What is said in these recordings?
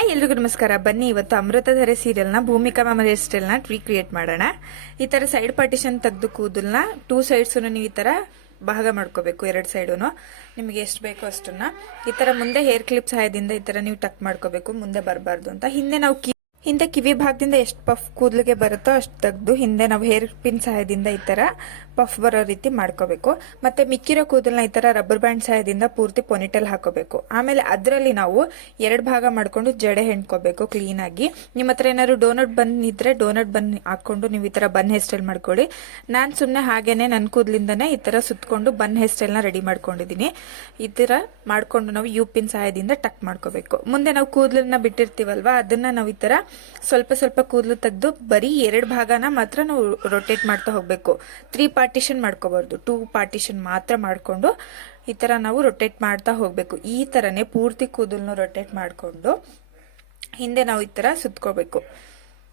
Hi ಎಲ್ರಿಗೂ ನಮಸ್ಕಾರ. ಬನ್ನಿ ಇವತ್ತು ಅಮೃತಧಾರೆ ಸೀರಿಯಲ್ನ ಭೂಮಿಕಾ ಮ್ಯಾಮ್ ಹೇರ್ ಸ್ಟೈಲ್ನ ರೀಕ್ರಿಯೇಟ್ ಮಾಡೋಣ. ಈ ತರ ಸೈಡ್ ಪಾರ್ಟಿಷನ್ ತೆಗೆದು ಕೂದಲ್ನ 2 ಸೈಡ್ಸ್ ನೀವು ಈ ತರ ಭಾಗ ಮಾಡ್ಕೋಬೇಕು. 2 ಸೈಡುನು ನಿಮಗೆ ಎಷ್ಟು ಬೇಕೋ ಅಷ್ಟನ್ನ ಈ ತರ ಮುಂದೆ ಹೇರ್ ಕ್ಲಿಪ್ ಸಹಾಯದಿಂದ ಈ ತರ ನೀವು ಟಕ್ ಮಾಡ್ಕೋಬೇಕು, ಮುಂದೆ ಬರಬಾರ್ದು ಅಂತ. ಹಿಂದೆ ಕಿವಿ ಭಾಗದಿಂದ ಎಷ್ಟು ಪಫ್ ಕೂದಲಿಗೆ ಬರುತ್ತೋ ಅಷ್ಟು ತೆಗೆದು ಹಿಂದೆ ನಾವು ಹೇರ್ ಪಿನ್ ಸಹಾಯದಿಂದ ಈ ತರ ಪಫ್ ಬರೋ ರೀತಿ ಮಾಡ್ಕೋಬೇಕು. ಮತ್ತೆ ಮಿಕ್ಕಿರೋ ಕೂದಲನ್ನ ಈ ತರ ರಬ್ಬರ್ ಬ್ಯಾಂಡ್ ಸಹಾಯದಿಂದ ಪೂರ್ತಿ ಪೊನಿಟೆಲ್ ಹಾಕೋಬೇಕು. ಆಮೇಲೆ ಅದರಲ್ಲಿ ನಾವು 2 ಭಾಗ ಮಾಡ್ಕೊಂಡು ಜಡೆ ಹೆಣ್ಕೋಬೇಕು ಕ್ಲೀನ್ ಆಗಿ. ನಿಮ್ಮ ಹತ್ರ ಏನಾದ್ರು ಡೋನಟ್ ಬನ್ ಇದ್ರೆ ಡೋನಟ್ ಬನ್ ಹಾಕೊಂಡು ನೀವು ಈ ತರ ಬನ್ ಹೇರ್ ಸ್ಟೈಲ್ ಮಾಡ್ಕೊಳ್ಳಿ. ನಾನ್ ಸುಮ್ನೆ ಹಾಗೇನೆ ನನ್ನ ಕೂದಲಿಂದಾನೆ ಈ ತರ ಸುತ್ಕೊಂಡು ಬನ್ ಹೇರ್ ಸ್ಟೈಲ್ ನ ರೆಡಿ ಮಾಡ್ಕೊಂಡಿದೀನಿ. ಈ ತರ ಮಾಡ್ಕೊಂಡು ನಾವು ಯು ಪಿನ್ ಸಹಾಯದಿಂದ ಟಕ್ ಮಾಡ್ಕೋಬೇಕು. ಮುಂದೆ ನಾವು ಕೂದಲನ್ನ ಬಿಟ್ಟಿರ್ತೀವಲ್ವಾ, ಅದನ್ನ ನಾವು ಈ ತರ ಸ್ವಲ್ಪ ಸ್ವಲ್ಪ ಕೂದಲು ತೆಗೆದು ಬರೀ 2 ಭಾಗನ ಮಾತ್ರ ನಾವು ರೊಟೇಟ್ ಮಾಡ್ತಾ ಹೋಗ್ಬೇಕು. 3 ಪಾರ್ಟಿಷನ್ ಮಾಡ್ಕೋಬಾರ್ದು, 2 ಪಾರ್ಟಿಷನ್ ಮಾತ್ರ ಮಾಡ್ಕೊಂಡು ಈ ತರ ನಾವು ರೊಟೇಟ್ ಮಾಡ್ತಾ ಹೋಗ್ಬೇಕು. ಈ ತರನೇ ಪೂರ್ತಿ ಕೂದಲನ್ನು ರೊಟೇಟ್ ಮಾಡ್ಕೊಂಡು ಹಿಂದೆ ನಾವು ಈ ತರ ಸುತ್ಕೋಬೇಕು.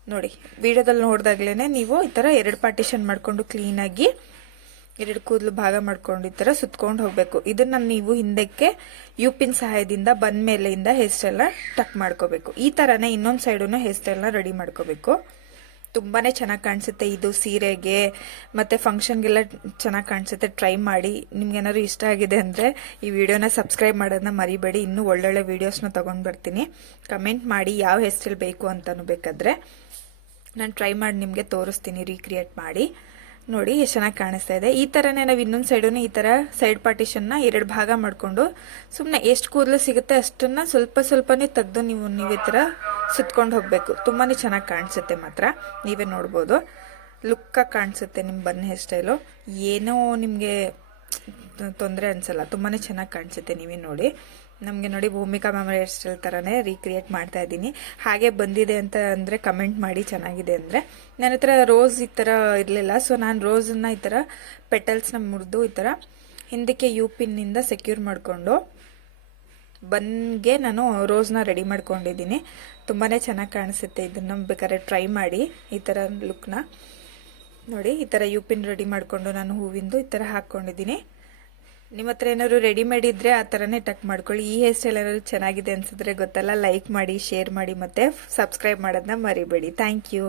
ನೋಡಿ, ವಿಡಿಯೋದಲ್ಲಿ ನೋಡಿದಾಗ್ಲೇನೆ ನೀವು ಈ ತರ 2 ಪಾರ್ಟಿಷನ್ ಮಾಡ್ಕೊಂಡು ಕ್ಲೀನ್ ಆಗಿ 2 ಕೂದಲು ಭಾಗ ಮಾಡ್ಕೊಂಡು ಈ ತರ ಸುತ್ಕೊಂಡು ಹೋಗ್ಬೇಕು. ಇದನ್ನ ನೀವು ಹಿಂದಕ್ಕೆ ಯು ಪಿನ್ ಸಹಾಯದಿಂದ ಬಂದ ಮೇಲೆಯಿಂದ ಹೇರ್ ಸ್ಟೈಲ್ ನ ಟಕ್ ಮಾಡ್ಕೋಬೇಕು. ಈ ತರನೇ ಇನ್ನೊಂದ್ ಸೈಡುನು ಹೇರ್ ಸ್ಟೈಲ್ ನ ರೆಡಿ ಮಾಡ್ಕೋಬೇಕು. ತುಂಬಾನೇ ಚೆನ್ನಾಗಿ ಕಾಣಿಸುತ್ತೆ. ಇದು ಸೀರೆಗೆ ಮತ್ತೆ ಫಂಕ್ಷನ್ಗೆಲ್ಲ ಚೆನ್ನಾಗಿ ಕಾಣಿಸುತ್ತೆ. ಟ್ರೈ ಮಾಡಿ. ನಿಮ್ಗೆ ಏನಾದ್ರು ಇಷ್ಟ ಆಗಿದೆ ಅಂದ್ರೆ ಈ ವಿಡಿಯೋನ ಸಬ್ಸ್ಕ್ರೈಬ್ ಮಾಡೋದನ್ನ ಮರಿಬೇಡಿ. ಇನ್ನೂ ಒಳ್ಳೊಳ್ಳೆ ವಿಡಿಯೋಸ್ನ ತಗೊಂಡ್ ಬರ್ತೀನಿ. ಕಮೆಂಟ್ ಮಾಡಿ ಯಾವ ಹೇರ್ ಸ್ಟೈಲ್ ಬೇಕು ಅಂತಾನು. ಬೇಕಾದ್ರೆ ನಾನು ಟ್ರೈ ಮಾಡಿ ನಿಮ್ಗೆ ತೋರಿಸ್ತೀನಿ ರೀಕ್ರಿಯೇಟ್ ಮಾಡಿ. ನೋಡಿ ಎಷ್ಟು ಚೆನ್ನಾಗಿ ಕಾಣಿಸ್ತಾ ಇದೆ. ಈ ತರನೇ ನಾವು ಇನ್ನೊಂದ್ ಸೈಡುನು ಈ ತರ ಸೈಡ್ ಪಾರ್ಟಿಷನ್ ನ 2 ಭಾಗ ಮಾಡ್ಕೊಂಡು ಸುಮ್ನೆ ಎಷ್ಟು ಕೂದಲು ಸಿಗುತ್ತೆ ಅಷ್ಟನ್ನ ಸ್ವಲ್ಪ ಸ್ವಲ್ಪನೇ ತೆಗೆದು ನೀವು ಈ ತರ ಸುತ್ಕೊಂಡು ಹೋಗ್ಬೇಕು. ತುಂಬಾನೇ ಚೆನ್ನಾಗಿ ಕಾಣಿಸುತ್ತೆ. ಮಾತ್ರ ನೀವೇ ನೋಡ್ಬೋದು, ಲುಕ್ ಕಾಣಿಸುತ್ತೆ ನಿಮ್ ಬನ್ ಹೇರ್ ಸ್ಟೈಲು. ಏನೋ ನಿಮ್ಗೆ ತೊಂದರೆ ಅನ್ಸಲ್ಲ, ತುಂಬಾನೇ ಚೆನ್ನಾಗಿ ಕಾಣಿಸುತ್ತೆ. ನೀವೇ ನೋಡಿ. ನಮ್ಗೆ ನೋಡಿ ಭೂಮಿಕಾ ಮ್ಯಾಮ್ ಹೇರ್ ಸ್ಟೈಲ್ ತರಾನೇ ರೀಕ್ರಿಯೇಟ್ ಮಾಡ್ತಾ ಇದ್ದೀನಿ. ಹಾಗೆ ಬಂದಿದೆ ಅಂತ ಅಂದ್ರೆ ಕಮೆಂಟ್ ಮಾಡಿ ಚೆನ್ನಾಗಿದೆ ಅಂದ್ರೆ. ನನ್ನ ಹತ್ರ ರೋಸ್ ಈ ತರ ಇರ್ಲಿಲ್ಲ, ಸೊ ನಾನು ರೋಸನ್ನ ಈ ತರ ಪೆಟಲ್ಸ್ ನ ಮುರಿದು ಈ ತರ ಹಿಂದಕ್ಕೆ ಯು ಪಿನ್ ನಿಂದ ಸೆಕ್ಯೂರ್ ಮಾಡ್ಕೊಂಡು ಬನ್ಗೆ ನಾನು ರೋಸ್ನ ರೆಡಿ ಮಾಡ್ಕೊಂಡಿದ್ದೀನಿ. ತುಂಬಾನೇ ಚೆನ್ನಾಗಿ ಕಾಣಿಸುತ್ತೆ. ಇದನ್ನ ಬೇಕಾದ್ರೆ ಟ್ರೈ ಮಾಡಿ ಈ ತರ ಲುಕ್ನ. ನೋಡಿ, ಈ ತರ ಯು ಪಿನ್ ರೆಡಿ ಮಾಡ್ಕೊಂಡು ನಾನು ಹೂವಿಂದು ಈ ತರ ಹಾಕೊಂಡಿದ್ದೀನಿ. ನಿಮ್ಮ ಹತ್ರ ಏನಾದ್ರು ರೆಡಿಮೇಡ್ ಇದ್ರೆ ಆ ತರನೇ ಟಕ್ ಮಾಡ್ಕೊಳ್ಳಿ. ಈ ಹೇರ್ ಸ್ಟೈಲ್ ಏನಾದ್ರು ಚೆನ್ನಾಗಿದೆ ಅನ್ಸಿದ್ರೆ ಗೊತ್ತಲ್ಲ, ಲೈಕ್ ಮಾಡಿ, ಶೇರ್ ಮಾಡಿ, ಮತ್ತೆ ಸಬ್ಸ್ಕ್ರೈಬ್ ಮಾಡೋದನ್ನ ಮರಿಬೇಡಿ. Thank you.